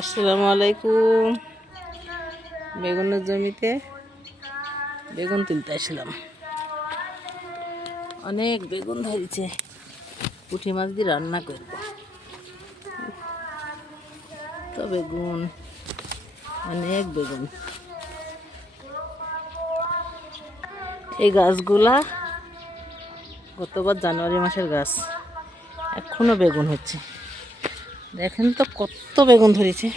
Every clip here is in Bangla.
আসসালামু আলাইকুম। বেগুনের জমিতে বেগুন তুলতে আসলাম। অনেক বেগুন ধরেছে, পুঁটি মাছ দিয়ে রান্না করব। তো বেগুন, অনেক বেগুন। এই গাছগুলা গতবার জানুয়ারি মাসের গাছ, এখনো বেগুন হচ্ছে। দেখেন তো কত বেগুন ধরেছে,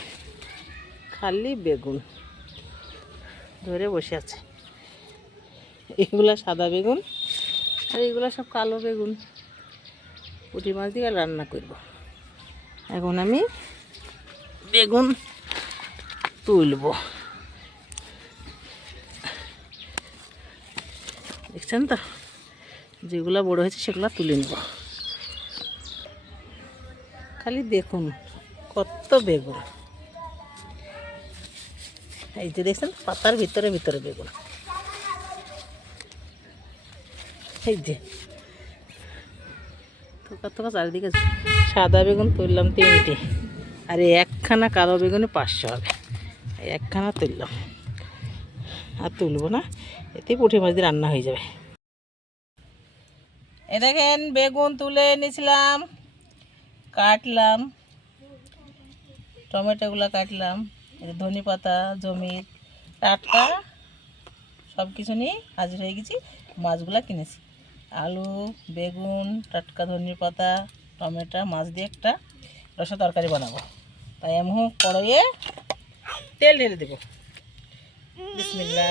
খালি বেগুন ধরে বসে আছে। এগুলা সাদা বেগুন আর এগুলা সব কালো বেগুন। পুঁটি মাছ দিয়ে রান্না করব। এখন আমি বেগুন তুলব। দেখছেন তো, যেগুলো বড় হয়েছে সেগুলো তুলে নেব। খালি দেখুন কত বেগুন। এই যে দেখছেন পাতার ভিতরে ভিতরে বেগুন। এই যে থোকা থোকা চারিদিকে সাদা বেগুন তুললাম 3টে, আর এই একখানা কালো বেগুনে 500 হবে। এই একখানা তুললাম, আর তুলবো না, এতে পুঁটি মাছ দিয়ে রান্না হয়ে যাবে। এ দেখেন বেগুন তুলে এনেছিলাম, কাটলাম, টমেটোগুলো কাটলাম, ধনে পাতা জমির টাটকা সব কিছু নিয়ে হাজির হয়ে গেছি। মাছগুলো কিনেছি, আলু, বেগুন, টাটকা ধনে পাতা, টমেটো, মাছ দিয়ে একটা রসা তরকারি বানাবো। তাই আমি কড়াইয়ে তেল ঢেলে দেবো। বিসমিল্লাহ।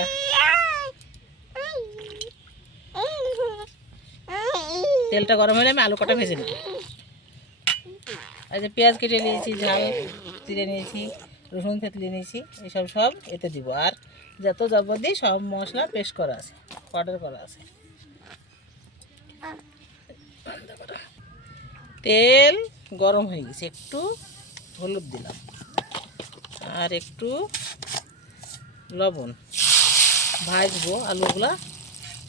তেলটা গরম হলে আমি আলু কটা ভেজে নেব। এই যে পেঁয়াজ কেটে নিয়েছি, ঝাল চিড়ে নিয়েছি, রসুন থেতলে নিয়েছি, এইসব সব এতে দিব। আর যত যাবতীয় সব মশলা পেস্ট করা আছে, পাউডার করা আছে। তেল গরম হয়ে গেছে, একটু হলুদ দিলাম আর একটু লবণ। ভাজবো আলুগুলা,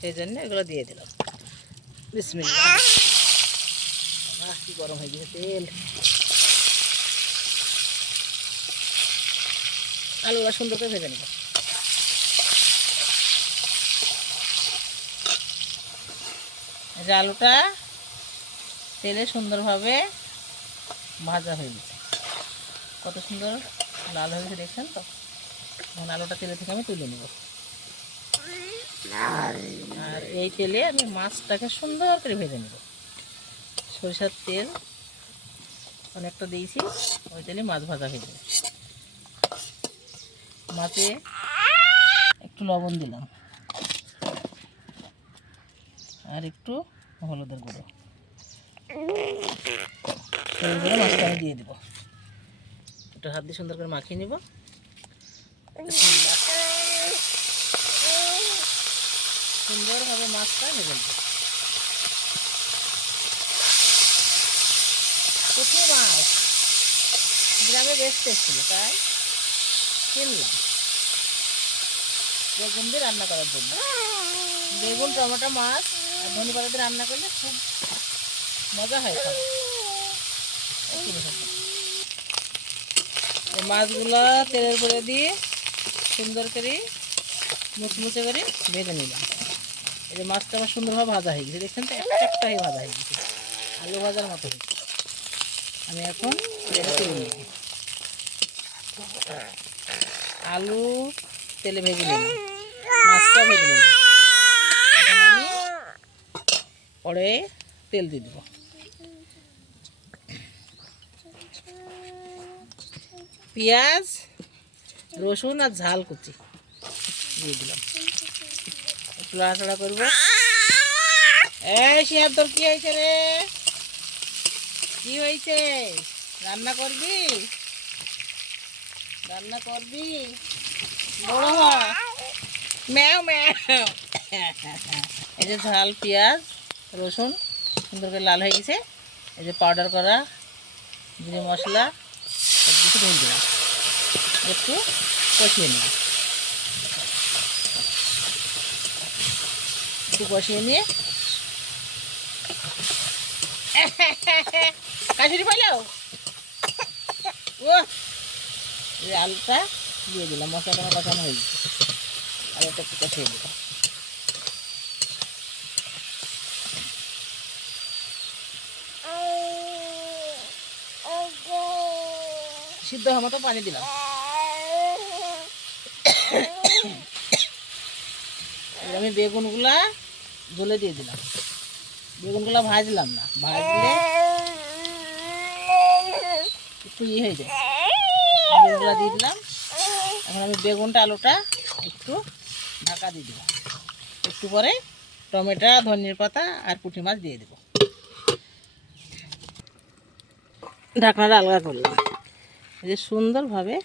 সেই জন্য এগুলো দিয়ে দিলাম। বিসমিল্লাহ। কি গরম হয়ে গেছে তেল। আলুগুলো সুন্দর করে ভেজে নেব। যে আলুটা তেলে সুন্দরভাবে ভাজা হয়ে গেছে, কত সুন্দর লাল হয়ে গেছে দেখছেন তো। এখন আলুটা তেলে থেকে আমি তুলে নেব। আর এই তেলে আমি মাছটাকে সুন্দর করে ভেজে নেব। সরিষার তেল অনেকটা দিয়েছি, ওই তেলে মাছ ভাজা হয়ে যাবে। মাছে একটু লবণ দিলাম আর একটু হলুদের গুঁড়ো, গুঁড়ো মাছটা আমি দিয়ে দেবো। একটু হাত দিয়ে সুন্দর করে মাখিয়ে নেব। সুন্দরভাবে মাছটা ভেজে নেব। পুঁটি মাছ গ্রামে বেশ ছিল, তাই কিনলাম বেগুন দিয়ে রান্না করার জন্য। বেগুন, টমেটো, মাছ আর ধনে পাতা দিয়ে রান্না করলে খুব মজা হয় খাওয়া। মাছগুলো তেলের উপরে দিয়ে সুন্দর করে মুচমুচে করে ভেজে নিলাম। এই যে মাছটা আমার সুন্দরভাবে ভাজা হয়ে গেছে, দেখছেন তো, একটা একটা হয়ে ভাজা হয়ে গেছে, আলু ভাজার মতো হয়েছে। আমি এখন তেলে তুলে নেব। আলু তেলে ভেজে নিলাম, মাছটা ভেজে নিলাম। এখন আমি পরে তেল দিয়ে দেবো। পেঁয়াজ, রসুন আর ঝাল কুচি দিয়ে দিলাম। একটু নাড়াচাড়া করবো। এই শিহাব, তোর কি হয়েছে রে? কি হয়েছে? রান্না করবি? রান্না করবি? বড় হ। ম্যাও ম্যাও। এই যে ঝাল, পেঁয়াজ, রসুন সুন্দর করে লাল হয়ে গেছে। এই যে পাউডার করা জিরে মশলা সব কিছু ঢেলে দিলাম, একটু কষিয়ে নিলাম। একটু কষিয়ে নিয়ে কাশুরি পাইল ও এই আলুটা দিয়ে দিলাম, মশলাটা আমার কষানো হয়ে গেছে, আলুটা একটু কষিয়ে দিলাম। সিদ্ধ হওয়ার মতো পানি দিলাম। আমি বেগুনগুলা ঝোলে দিয়ে দিলাম। বেগুনগুলা ভাজলাম না, ভাজলে একটু হয়ে যায়। বেগুনগুলা দিয়ে দিলাম। এখন আমি বেগুনটা আলুটা একটু ঢাকা দিয়ে দিলাম। একটু পরে টমেটো, ধনিয়ার পাতা আর পুঁটি মাছ দিয়ে দেবো। ঢাকনাটা আলগা করলাম। এই যে সুন্দরভাবে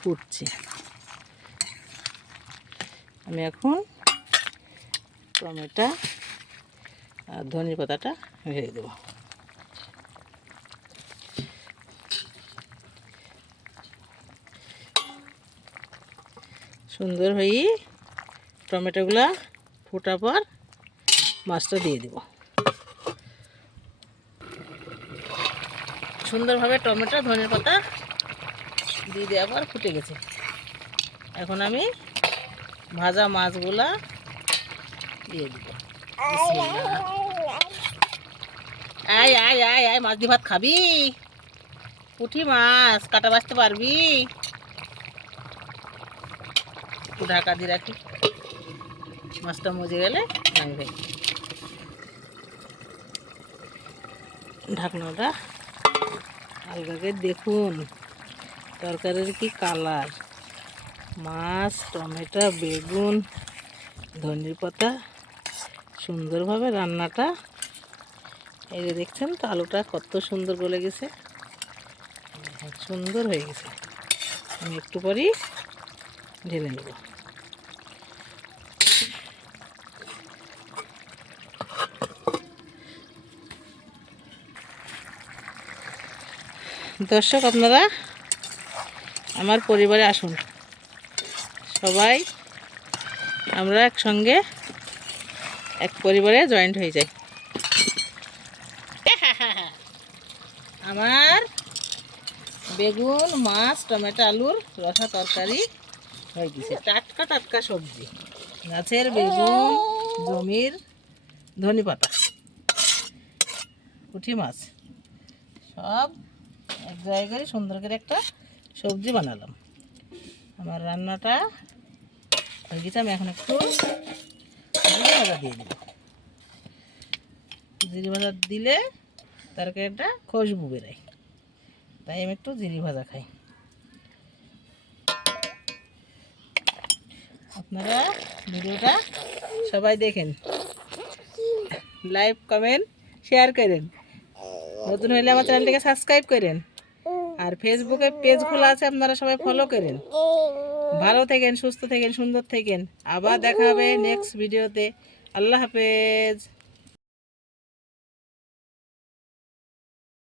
ফুটছে। আমি এখন টমেটো আর ধনিয়ার পাতাটা ঢেলে দেবো। সুন্দর হয়ে টমেটোগুলা ফোটার পর মাছটা দিয়ে দেব। সুন্দরভাবে টমেটো, ধনিয়ার পাতা দিয়ে দেওয়ার পর ফুটে গেছে। এখন আমি ভাজা মাছগুলা দিয়ে দিব। আয় আয় আয় আয়, মাছ দিয়ে ভাত খাবি? পুঁটি মাছ কাটা বাছতে পারবি? একটু ঢাকা দিয়ে রাখি, মাছটা মজে গেলে নামবে। ঢাকনাটা আলগাকে দেখুন তরকারির কি কালার। মাছ, টমেটো, বেগুন, ধনিয়ার পাতা, সুন্দরভাবে রান্নাটা। এই যে দেখছেন তো আলুটা কত সুন্দর গলে গেছে, সুন্দর হয়ে গেছে। আমি একটু পরেই ঢেলে নেব। দর্শক, আপনারা আমার পরিবারে আসুন, সবাই আমরা একসঙ্গে এক পরিবারে জয়েন্ট হয়ে যাই। আমার বেগুন, মাছ, টমেটো, আলুর রসা তরকারি হয়ে গেছে। টাটকা টাটকা সবজি, গাছের বেগুন, জমির ধনে পাতা, পুঁটি মাছ সব এক জায়গায় সুন্দর করে একটা সবজি বানালাম। আমার রান্নাটা হয়ে গেছে। আমি এখন একটু জিরে ভাজা দিয়ে দেব। জিরে ভাজা দিলে তরকারিটা খুশবু বেরোয়, তাই আমি একটু জিরে ভাজা খাই। আপনারা ভিডিওটা সবাই দেখেন, লাইক, কমেন্ট, শেয়ার করেন। নতুন হলে আমার চ্যানেলটিকে সাবস্ক্রাইব করেন। আর ফেসবুকে পেজ খোলা আছে, আপনারা সবাই ফলো করেন। ভালো থাকেন, সুস্থ থাকেন, সুন্দর থাকেন। আবার দেখা হবে নেক্সট ভিডিওতে। আল্লাহ হাফেজ।